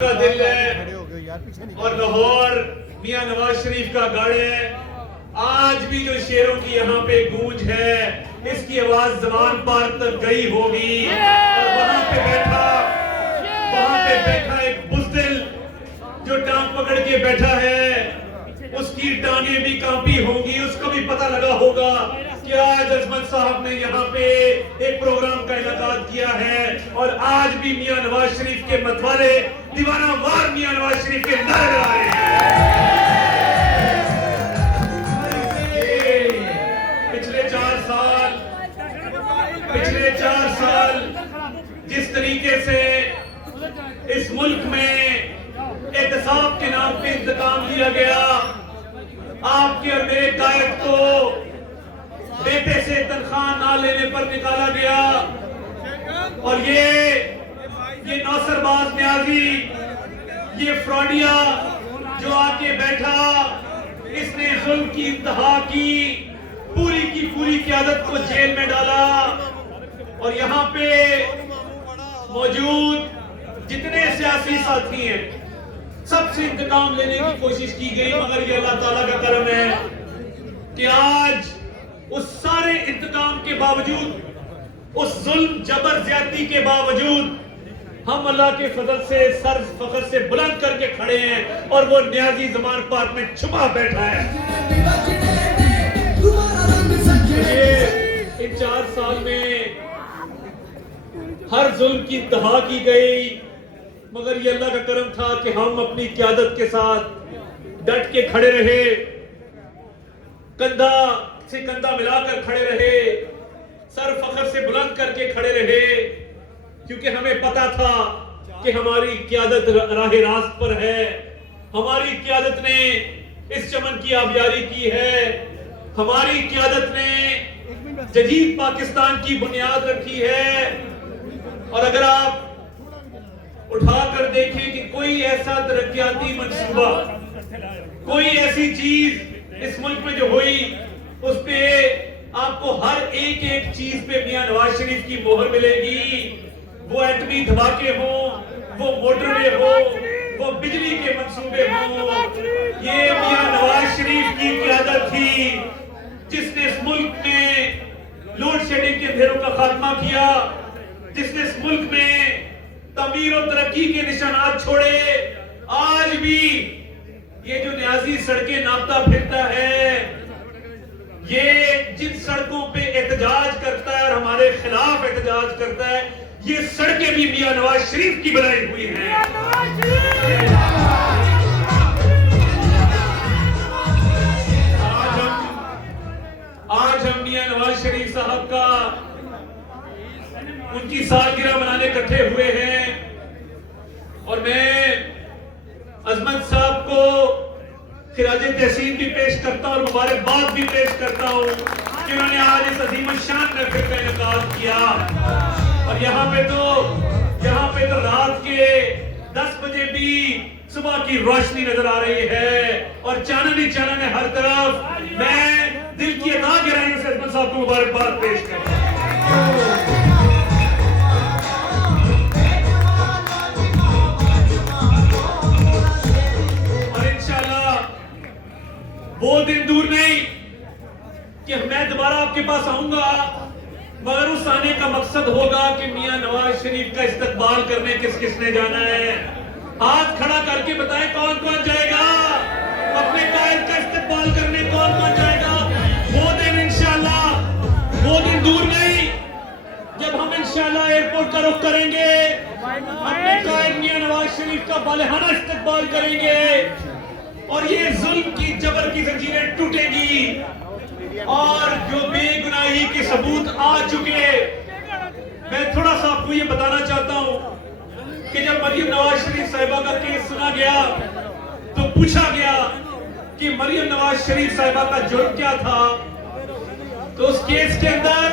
का दिल है और लाहौर मियां नवाज शरीफ का गढ़ है। आज भी जो शेरों की यहाँ पे गूंज है, इसकी आवाज जबान पार तक गई होगी। और वहां पे बैठा एक बुज़दिल जो टांग पकड़ के बैठा है, उसकी टांगे भी कांपी होंगी। उसको भी पता लगा होगा कि आज अजमत साहब ने यहाँ पे एक प्रोग्राम का इनेकाद किया है और आज भी मियां नवाज शरीफ के मतवाले दीवाना वार मियां नवाज शरीफ के नारे लगा रहे हैं। पिछले 4 साल जिस तरीके से इस मुल्क में एहतसाब के नाम पे इंतकाम लिया गया, आपके और मेरे कायद को बेटे से तनख्वाह ना लेने पर निकाला गया और ये नौसरबाज न्याजी, ये फ्रॉडिया जो आके बैठा, इसने जुल्म की इंतहा की, पूरी क़यादत को जेल में डाला। और यहाँ पे मौजूद जितने सियासी साथी हैं, सबसे इंतकाम लेने की कोशिश की गई, मगर ये अल्लाह ताला का करम है कि आज उस सारे इंतकाम के बावजूद, उस जुल्म जबर ज्यादती के बावजूद हम अल्लाह के फजल से सर फखर से बुलंद करके खड़े हैं और वो न्याजी ज़मान पार्क में छुपा बैठा है। इन 4 साल में हर जुल्म की इंतहा की गई, मगर ये अल्लाह का करम था कि हम अपनी क़यादत के साथ डट के खड़े रहे, कंधा से कंधा मिलाकर खड़े रहे, सर फखर से बुलंद करके खड़े रहे, क्योंकि हमें पता था कि हमारी क़यादत राह रास्त पर है। हमारी क़यादत ने इस चमन की आबियारी की है, हमारी क़यादत ने जदीद पाकिस्तान की बुनियाद रखी है। और अगर आप उठाकर देखें कि कोई ऐसा तरक्याती मंसूबा, कोई ऐसी चीज इस मुल्क में जो हुई, उस पे आपको हर एक चीज पे मियां नवाज शरीफ की मोहर मिलेगी। वो एटमी धमाके हो, वो मोटरवे हो, वो बिजली के मंसूबे हो, ये मियां नवाज शरीफ की क़यादत थी जिसने इस मुल्क में लोड शेडिंग के अंधेरों का खात्मा किया, जिसने इस मुल्क में तमीर और तरक्की के निशानात छोड़े। आज भी ये जो न्याजी सड़कें नापता फिरता है, ये जिन सड़कों पे एहतजाज करता है और हमारे खिलाफ एहतजाज करता है, ये सड़कें भी मियां नवाज शरीफ की बनाई हुई हैं। आज हम मियां नवाज शरीफ साहब का उनकी सालगिरह मनाने इकट्ठे हुए हैं और मैं अजमत साहब को खिराजे तहसीन भी पेश करता हूं और मुबारकबाद भी पेश करता हूं कि उन्होंने आज इस अजीम शान महफिल का इनेकाद किया। और यहाँ पे तो रात के 10 बजे भी सुबह की रोशनी नजर आ रही है और चानन ही चानन है हर तरफ। मैं दिल की अता गहराइयों से अजमत साहब को मुबारकबाद पेश करता हूं। वो दिन दूर नहीं कि मैं दोबारा आपके पास आऊंगा, मगर उस आने का मकसद होगा कि मियां नवाज शरीफ का इस्तकबाल करने किसने जाना है। हाथ खड़ा करके बताएं कौन कौन जाएगा अपने कायद का इस्तकबाल करने, कौन कौन जाएगा। वो दिन इंशाल्लाह, वो दिन दूर नहीं जब हम इंशाल्लाह एयरपोर्ट का रुख करेंगे, अपने कायद मियां नवाज शरीफ का बालिहाना इस्तकबाल करेंगे और ये जुल्म की जबर की जंजीरें टूटेगी और जो बेगुनाही के सबूत आ चुके। मैं थोड़ा सा आपको ये बताना चाहता हूं कि जब मरियम नवाज शरीफ साहिबा का केस सुना गया तो पूछा गया कि मरियम नवाज शरीफ साहिबा का जुर्म क्या था, तो उस केस के अंदर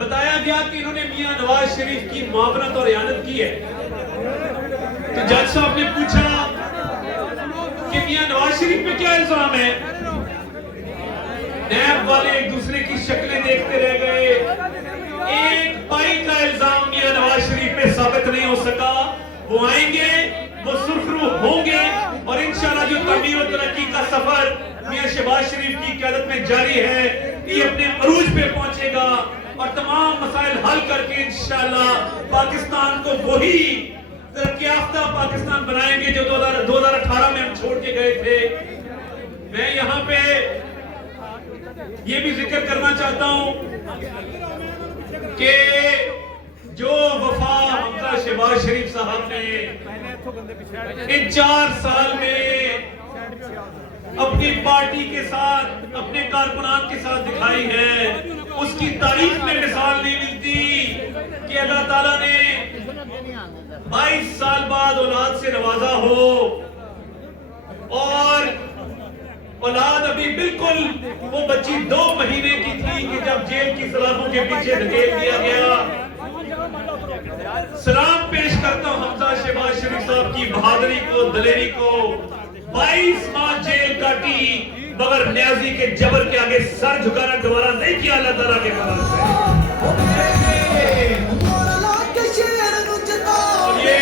बताया गया कि इन्होंने मियां नवाज शरीफ की मुआवनत और इयानत की है। तो जज साहब ने पूछा कि मियां नवाज शरीफ पे क्या इल्जाम है। नैब वाले एक दूसरे की शक्लें देखते रह गए। एक पाई का इल्जाम मियां नवाज शरीफ पे साबित नहीं हो सका। वो आएंगे, वो शहबाज शरीफ की क़यादत में जारी है, ये अपने अरूज पे पहुंचेगा और तमाम मसाइल हल करके इंशाअल्लाह पाकिस्तान को वही तरक्की याफ्ता पाकिस्तान बनाएंगे जो 2018 में हम छोड़ के गए थे। मैं यहाँ पे ये भी जिक्र करना चाहता हूँ कि जो वफा हमजा शहबाज शरीफ साहब ने इन 4 साल में अपनी पार्टी के साथ, अपने कारकुनान के साथ दिखाई है, उसकी तारीख में मिसाल नहीं मिलती कि अल्लाह ताला ने 22 साल बाद औलाद से नवाजा हो और औलाद अभी बिल्कुल वो बच्ची 2 महीने की थी कि जब जेल की सलाखों के पीछे धकेल दिया गया। सलाम पेश करता हूं हमजा शहबाज शरीफ साहब की बहादुरी को, दलेरी को। 22 माह जेल काटी मगर न्याजी के जबर के आगे सर झुकाना दोबारा नहीं किया अल्लाह ताला के फजल से। ये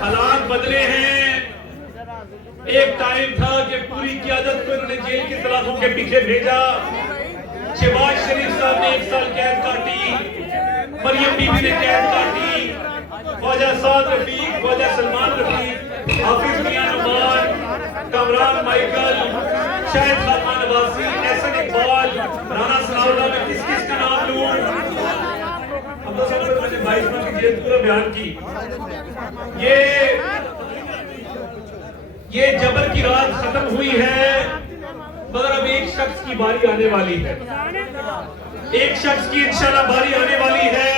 हालात बदले हैं। एक टाइम था कि पूरी क़यादत को इन्होंने जेल की सलाखों के पीछे भेजा। शहबाज शरीफ साहब ने 1 साल कैद काटी, मरियम बीबी ने कैद काटी, ख्वाजा साद रफीक, ख्वाजा सलमान रफीक, हाफिज मियां नुमान, कमरान माइकल, शाहिद खान नवासी, एहसन इकबाल, राना सनाउल्लाह में किस किस का नाम लूं। अब तो सब मैंने 22 माह की जेल पूरा बयान की। ये जबर की रात खत्म हुई है मगर अब एक शख्स की बारी आने वाली है। एक शख्स की इंशाल्लाह बारी आने वाली है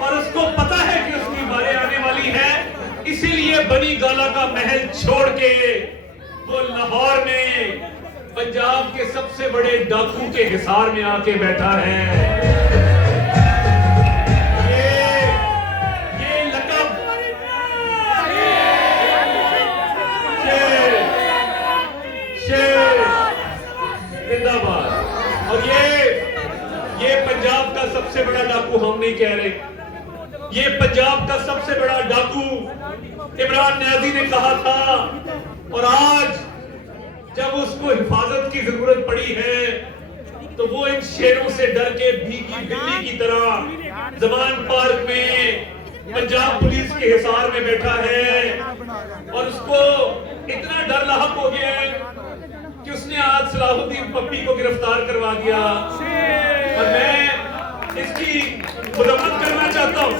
और उसको पता है कि उसकी बारी आने वाली है, इसीलिए बनी गाला का महल छोड़ के वो लाहौर में पंजाब के सबसे बड़े डाकू के हिसार में आके बैठा है। ये लक़ब शेर जिंदाबाद। और ये पंजाब का सबसे बड़ा डाकू हम नहीं कह रहे, ये पंजाब का सबसे बड़ा डाकू इमरान न्याजी ने कहा था। और आज जब उसको हिफाजत की जरूरत पड़ी है तो वो इन शेरों से डर के भीगी बिल्ली की तरह जमान पार्क में पंजाब पुलिस के हिसार में बैठा है। और उसको इतना डर लाहक हो गया है कि उसने आज सलाहुद्दीन पप्पी को गिरफ्तार करवा दिया। और मैं इसकी मुरम्मत करना चाहता हूं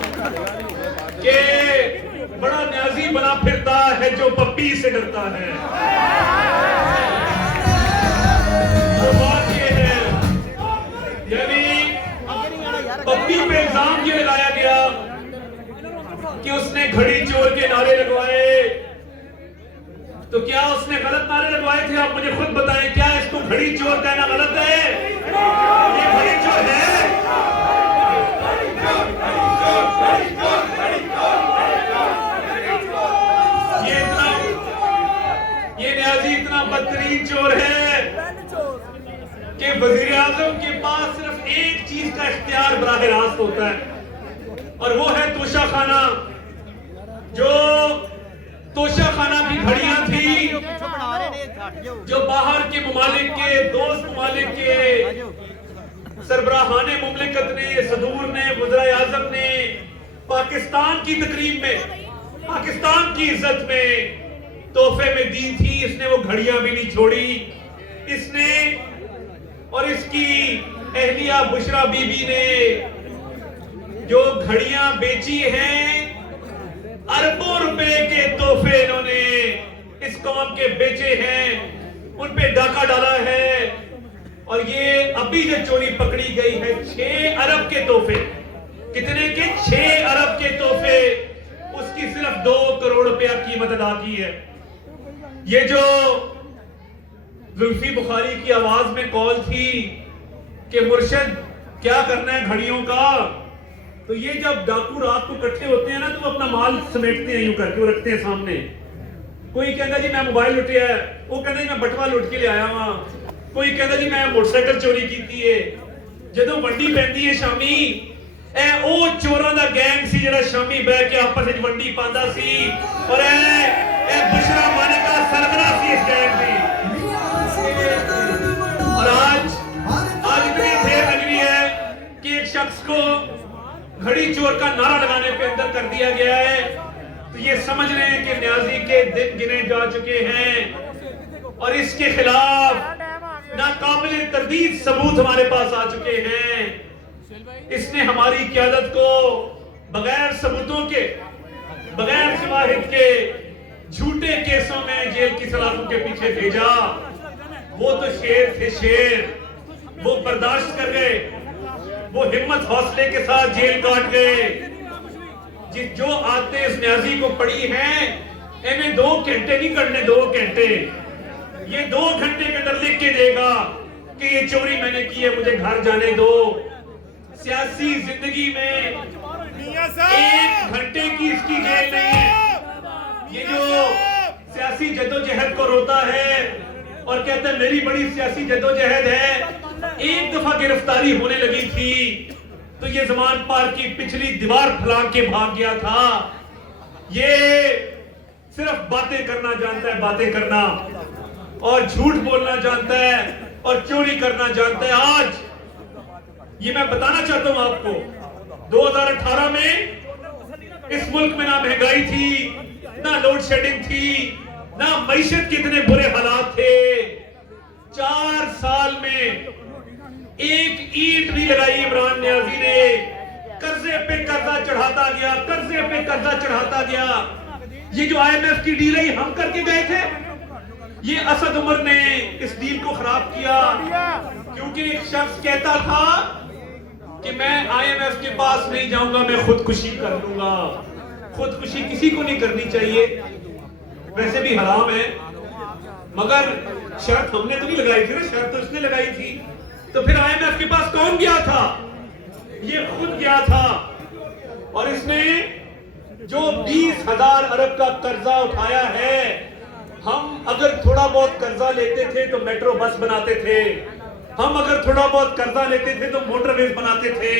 कि बड़ा न्याजी बना फिरता है जो पप्पी से डरता है। तो बात ये है, यानी पप्पी पे इल्जाम ये लगाया गया कि उसने घड़ी चोर के नारे लगवाए। तो क्या उसने गलत नारे लगवाए थे? आप मुझे खुद बताएं, क्या इसको घड़ी चोर कहना गलत है? ये घड़ी चोर है? ये न्याजी इतना बदतरीन चोर है कि वजीर आजम के पास सिर्फ एक चीज का इख्तियार बराह रास्त होता है और वो है तोशाखाना। जो तोशाखाना की घड़ियां थी जो बाहर के ममालिक के, दोस्त ममालिक के सरबराहाने मुमलिकत ने, सदूर ने, वज़ीर आज़म ने पाकिस्तान की तकरीब में, पाकिस्तान की इज्जत में तोहफे में दी थी। इसने वो घड़ियां भी नहीं छोड़ी। इसने और इसकी अहलिया बुशरा बीबी ने जो घड़ियां बेची हैं, अरबों रुपए के तोहफे इन्होंने इस कौम के बेचे हैं, उन पे डाका डाला है। और ये अभी जो चोरी पकड़ी गई है 6 अरब के तोहफे, कितने के? 6 अरब के तोहफे, उसकी सिर्फ 2 करोड़ रुपया कीमत अदा की है। ये जो जुल्फी बुखारी की आवाज में कॉल थी कि मुर्शद क्या करना है घड़ियों का, तो ये जब डाकू रात को इकट्ठे होते हैं ना तो वो अपना माल समेटते हैं, यूं करके वो रखते हैं सामने। कोई कहता जी मैं मोबाइल लुटिया है, वो कहता जी मैं बटवा लुट के ले आया वहां, कोई कहता जी मैं मोटरसाइकिल चोरी की है। ਜਦੋਂ ਵੰਡੀ ਪੈਂਦੀ ਹੈ ਸ਼ਾਮੀ, ਇਹ ਉਹ ਚੋਰਾਂ ਦਾ ਗੈਂਗ ਸੀ ਜਿਹੜਾ ਸ਼ਾਮੀ ਬਹਿ ਕੇ ਆਪਸ ਵਿੱਚ ਵੰਡੀ ਪਾਉਂਦਾ ਸੀ। ਔਰ ਇਹ ਬੁਸ਼ਰਾ ਮਾਨਿਕਾ ਸਰਗਨਾ ਸੀ ਇਸ ਗੈਂਗ ਦੀ। और आज इतनी देर लग रही है कि एक शख्स को घड़ी चोर का नारा लगाने पे अंदर कर दिया गया है। तो ये समझ रहे हैं कि न्याजी के दिन गिने जा चुके हैं और इसके खिलाफ नाकाबिल तरदीद सबूत हमारे पास आ चुके हैं। इसने हमारी क़यादत को बगैर सबूतों के, बगैर शवाहिद के झूठे केसों में जेल की सलाखों के पीछे भेजा। वो तो शेर थे, शेर। वो बर्दाश्त कर गए, वो हिम्मत हौसले के साथ जेल काट गए। जो आते इस न्याजी को पड़ी हैं, इन्हें 2 घंटे नहीं करने, 2 घंटे। ये 2 घंटे के अंदर लिख के देगा कि ये चोरी मैंने की है, मुझे घर जाने दो। सियासी जिंदगी में 1 घंटे की इसकी जेल नहीं है। ये जो सियासी जद्दोजहद को रोता है और कहता है मेरी बड़ी सियासी जद्दोजहद है, एक दफा गिरफ्तारी होने लगी थी तो ये ज़मान पार की पिछली दीवार फलांग के भाग गया था। ये सिर्फ बातें करना जानता है, बातें करना, और झूठ बोलना जानता है और चोरी करना जानता है। आज ये मैं बताना चाहता हूं आपको, 2018 में इस मुल्क में ना महंगाई थी, ना लोड शेडिंग थी, ना मईशत के इतने बुरे हालात थे। 4 साल में एक ईंट नहीं लगाई इमरान न्याजी ने। कर्जे पे कर्जा चढ़ाता गया, कर्जे पे कर्जा चढ़ाता गया। ये जो IMF की डील है हम करके गए थे, ये असद उमर ने इस डील को खराब किया, क्योंकि एक शख्स कहता था कि मैं IMF के पास नहीं जाऊंगा, मैं खुदकुशी कर लूंगा। खुदकुशी किसी को नहीं करनी चाहिए, वैसे भी हराम है, मगर शर्त हमने तो नहीं लगाई थी ना, शर्त तो उसने लगाई थी। तो फिर IMF के पास कौन गया था? ये खुद गया था। और इसने जो 20,000 अरब का कर्जा उठाया है, हम अगर थोड़ा बहुत कर्जा लेते थे तो मेट्रो बस बनाते थे, हम अगर थोड़ा बहुत कर्जा लेते थे तो मोटरवेज बनाते थे,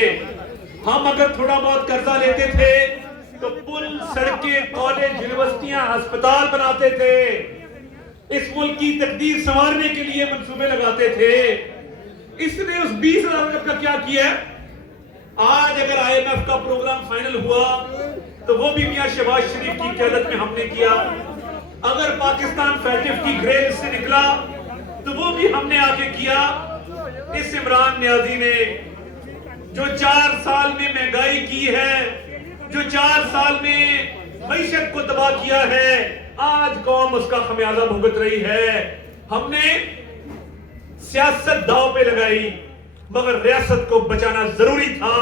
हम अगर थोड़ा बहुत कर्जा लेते थे तो पुल, सड़कें, कॉलेज, यूनिवर्सिटियां, अस्पताल बनाते थे। इस मुल्क की तकदीर संवारने के लिए मंसूबे लगाते थे। इसने उस 20,000 अरब का क्या किया? आज अगर IMF का प्रोग्राम फाइनल हुआ तो वो भी मियां शहबाज शरीफ की क़यादत में हमने किया। अगर पाकिस्तान फैटिफ की ग्रे लिस्ट से निकला तो वो भी हमने आके किया। इस इमरान न्याजी ने जो 4 साल में महंगाई की है, जो 4 साल में मईशत को तबाह किया है, आज कौम उसका खमियाजा भुगत रही है। हमने सियासत दांव पे लगाई, मगर रियासत को बचाना जरूरी था।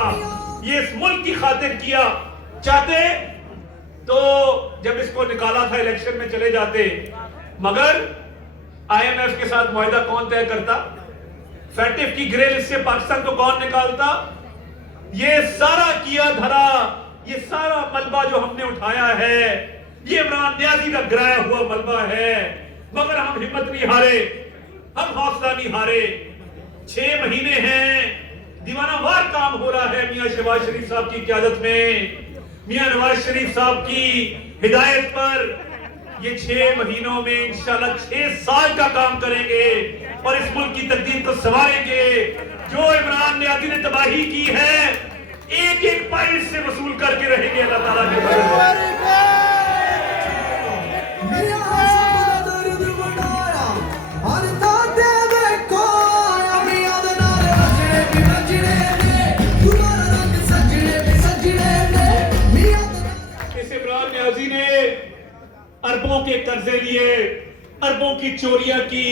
ये इस मुल्क की खातिर किया। चाहते तो जब इसको निकाला था इलेक्शन में चले जाते, मगर IMF के साथ मुआहिदा कौन तय करता? फैटिफ की ग्रे लिस्ट से पाकिस्तान को कौन निकालता? ये सारा किया धरा, ये सारा मलबा जो हमने उठाया है, ये इमरान न्याजी का गिराया हुआ मलबा है। मगर हम हिम्मत नहीं हारे, हम हौसला नहीं हारे। 6 महीने हैं, दीवानावार काम हो रहा है मियां शहबाज शरीफ साहब की क़यादत में, मियां नवाज शरीफ साहब की हिदायत पर। ये 6 महीनों में इंशाल्लाह 6 साल का काम करेंगे और इस मुल्क की तकदीर को संवारेंगे। जो इमरान न्याजी ने तबाही की है, एक एक पैसे से वसूल करके रहेंगे अल्लाह ताला के फजल से। अरबों के कर्जे लिए, अरबों की चोरियां की।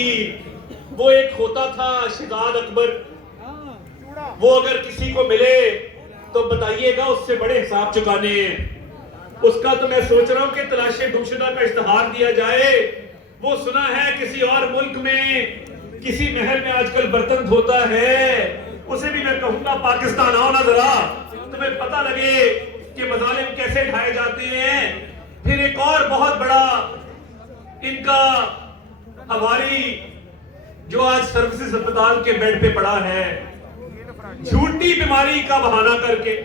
वो एक होता था शहजाद अकबर, वो अगर किसी को मिले तो बताइएगा उससे बड़े हिसाब चुकाने हैं। उसका तो मैं सोच रहा हूं कि तलाशे गुमशुदा का इश्तिहार दिया जाए। वो सुना है किसी और मुल्क में किसी महल में आजकल बर्तन धोता है, उसे भी मैं कहूंगा पाकिस्तान आओ ना जरा, तुम्हें पता लगे कि मजालिम कैसे ढाए जाते हैं। फिर एक और बहुत बड़ा इनका हमारी जो आज सर्विसेज अस्पताल के बेड पे पड़ा है, झूठी बीमारी का बहाना करके।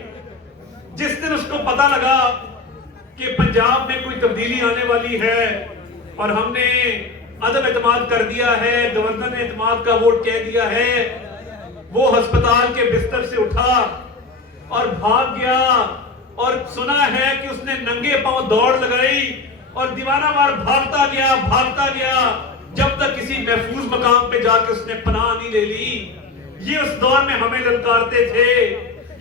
जिस दिन उसको पता लगा कि पंजाब में कोई तब्दीली आने वाली है और हमने अदम एतमाद कर दिया है, गवर्नर ने एतमाद का वोट कह दिया है, वो अस्पताल के बिस्तर से उठा और भाग गया और सुना है कि उसने नंगे पांव दौड़ लगाई और दीवाना वार भागता गया जब तक किसी महफूज मकाम पे जाके उसने पनाह नहीं ले ली। ये उस दौर में हमें ललकारते थे,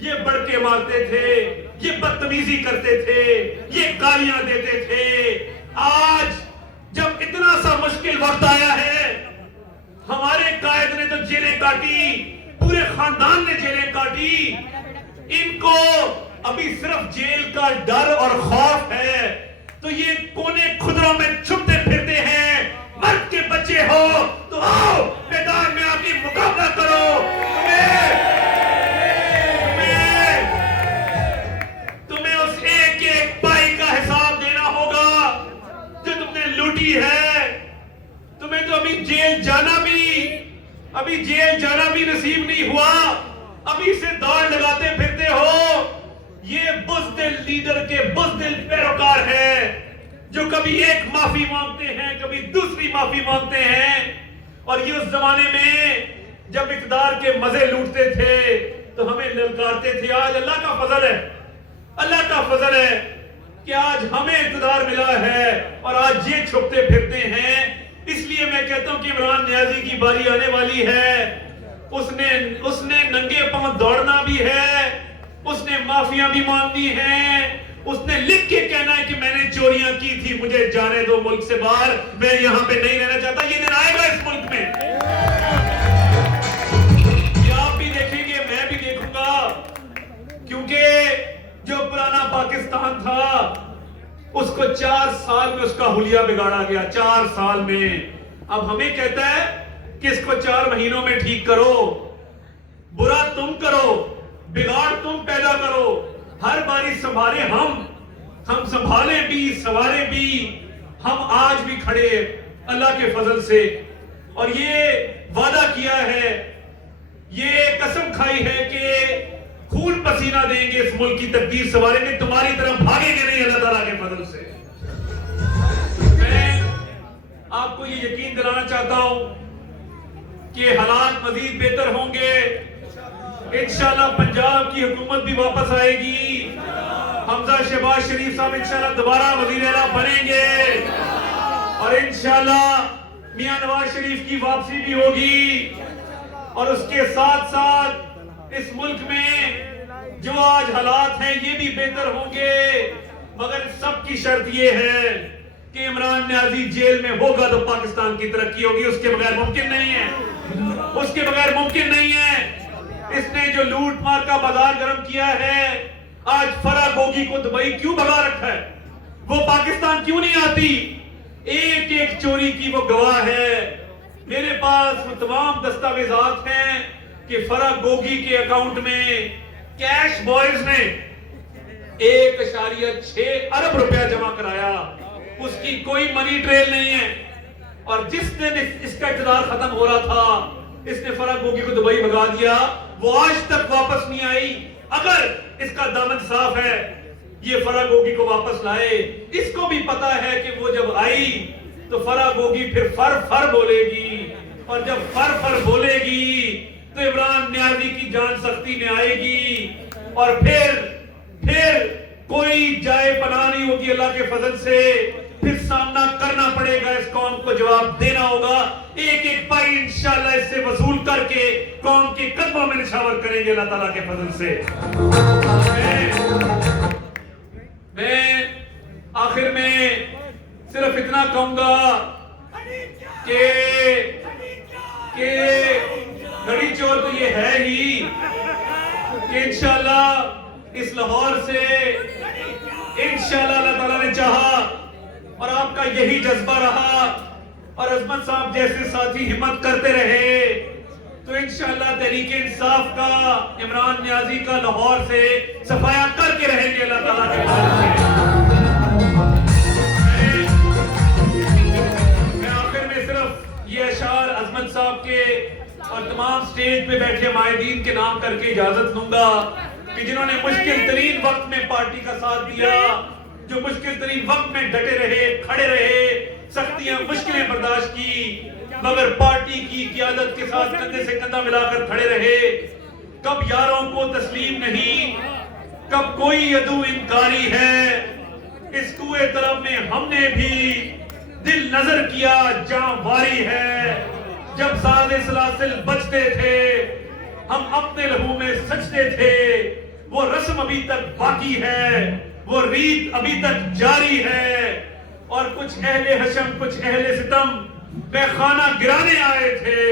ये बड़के मारते थे, ये बदतमीजी करते थे, ये गालियां देते थे। आज जब इतना सा मुश्किल वक्त आया है, हमारे कायद ने तो जेलें काटी, पूरे खानदान ने जेलें काटी। इनको अभी सिर्फ जेल का डर और खौफ है, तो ये कोने खुदरों में छुपते फिरते हैं। मर्द के बच्चे हो तो आओ मैदान में आके मुकाबला करो। तुम्हें उस एक एक पाई का हिसाब देना होगा जो तुमने लूटी है। तुम्हें तो अभी जेल जाना भी नसीब नहीं हुआ, अभी से दौड़ लगाते फिरते हो। ये बुज़दिल लीडर के बुज़दिल पैरोकार है जो कभी एक माफी मांगते हैं, कभी दूसरी माफी मांगते हैं। और ये उस जमाने में जब इक़्तिदार के मजे लूटते थे तो हमें ललकारते थे। आज अल्लाह का फजल है कि आज हमें इक़्तिदार मिला है और आज ये छुपते फिरते हैं। इसलिए मैं कहता हूं कि इमरान नियाज़ी की बारी आने वाली है। उसने नंगे पांव दौड़ना भी है, उसने माफिया भी मांगनी है, उसने लिख के कहना है कि मैंने चोरियां की थी, मुझे जाने दो मुल्क से बाहर, मैं यहां पे नहीं रहना चाहता। ये दिन आएगा इस मुल्क में, ये आप भी देखेंगे, मैं भी देखूंगा। क्योंकि जो पुराना पाकिस्तान था उसको 4 साल में उसका हुलिया बिगाड़ा गया, 4 साल में। अब हमें कहता है कि इसको 4 महीनों में ठीक करो। बुरा तुम करो, बिगाड़ तुम पैदा करो, हर बारी संभाले हम संभाले भी, सवारे भी। हम आज भी खड़े अल्लाह के फजल से, और ये वादा किया है, ये कसम खाई है कि खून पसीना देंगे, इस मुल्क की तकदीर संवारेंगे, तुम्हारी तरफ भागेंगे नहीं अल्लाह ताला के फजल से। मैं आपको ये यकीन दिलाना चाहता हूं कि हालात मजीद बेहतर होंगे। इंशाल्लाह पंजाब की हुकूमत भी वापस आएगी, हमजा शहबाज शरीफ साहब इंशाल्लाह दोबारा वजीर आला बनेंगे, और इंशाल्लाह मियां नवाज शरीफ की वापसी भी होगी। और उसके साथ साथ इस मुल्क में जो आज हालात हैं ये भी बेहतर होंगे। मगर सबकी शर्त ये है कि इमरान नियाज़ी जेल में होगा तो पाकिस्तान की तरक्की होगी, उसके बगैर मुमकिन नहीं है। इसने जो लूट मार का बाजार गर्म किया है, आज फराह गोगी को दुबई क्यों भगा रखा है, वो पाकिस्तान क्यों नहीं आती? एक एक चोरी की वो गवाह है। मेरे पास वो तमाम दस्तावेजात हैं कि फराह गोगी के अकाउंट में कैश बॉयज ने 1.6 अरब रुपया जमा कराया, उसकी कोई मनी ट्रेल नहीं है। और जिस दिन इसका इक़्तिदार खत्म हो रहा था, इसने फराह गोगी को दुबई भगा दिया, वो आज तक वापस नहीं आई। अगर इसका दामन साफ है, ये फराह गोगी को वापस लाए। इसको भी पता है कि वो जब आई तो फराह गोगी फिर फर बोलेगी, और जब फर बोलेगी तो इमरान नियाज़ी की जान सख्ती में आएगी, और फिर कोई जाए पनाह नहीं होगी अल्लाह के फजल से। फिर सामना करना पड़ेगा, इस कौम को जवाब देना होगा। एक एक पाई इंशाल्लाह इससे वसूल करके कौम के कदमों में निछावर करेंगे अल्लाह ताला के फजल से। मैं आखिर में सिर्फ इतना कहूंगा कि घड़ी चोर तो ये है ही कि इंशाल्लाह इस लाहौर से इंशाल्लाह अल्लाह ताला ने चाहा और आपका यही जज्बा रहा, और अजमत साहब जैसे साथी हिम्मत करते रहे, तो इंशाल्लाह तहरीक इंसाफ का, इमरान नियाज़ी का लाहौर से सफाया करके रहेंगे अल्लाह ताला के फजल से। मैं आखिर में सिर्फ ये अशार अजमत साहब के और तमाम स्टेज पे बैठे माहिदीन के नाम करके इजाजत दूंगा कि जिन्होंने मुश्किल तरीन वक्त में पार्टी का साथ दिया, जो मुश्किल तरीन वक्त में डटे रहे, खड़े रहे, सख्त सख्तियां मुश्किलें बर्दाश्त की, मगर पार्टी की क़यादत के साथ कंधे से कंधा मिलाकर खड़े रहे। कब यारों को तस्लीम नहीं, कब कोई अदू इनकारी है। इस कुए तलब में हमने भी दिल नजर किया जहां वारी है। जब सादे सलासिल बचते थे, हम अपने लहू में सजते थे। वो रस्म अभी तक बाकी है, वो रीत अभी तक जारी है। और कुछ अहले हशम, कुछ अहले सितम पैखाना गिराने आए थे।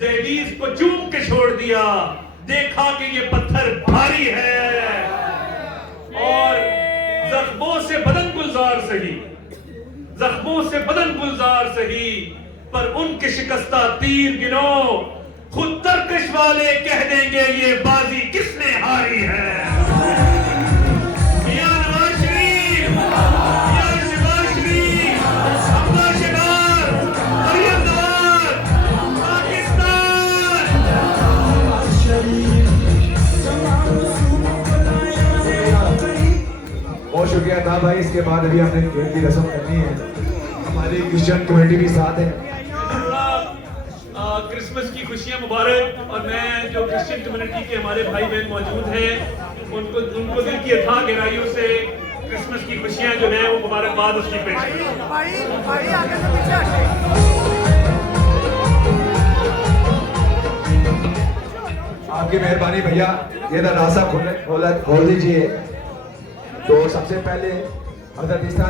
दहलीज को चूम के छोड़ दिया, देखा कि ये पत्थर भारी है। और जख्मों से बदन गुलजार सही, जख्मों से बदन गुलजार सही, पर उनके शिकस्ता तीर गिनो। खुद तरकश वाले कह देंगे ये बाजी किसने हारी है। मियां नवाज शरीफ, मियां शहबाज शरीफ, अब्बा शहबाज, मरियम नवाज, पाकिस्तान। बहुत शुक्रिया था भाई। इसके बाद अभी हमने खेल की रस्म करनी है। हमारी क्रिश्चियन कम्युनिटी भी साथ है। क्रिसमस की खुशियां मुबारक। और मैं जो क्रिश्चियन कम्युनिटी के हमारे भाई बहन मौजूद हैं, उनको दिल की अथाह गहराइयों से क्रिसमस की खुशियां जो है वो मुबारकबाद उसकी पेश आपकी मेहरबानी भैया, ये दरवाजा खोल दीजिए। तो सबसे पहले हज़रत ईसा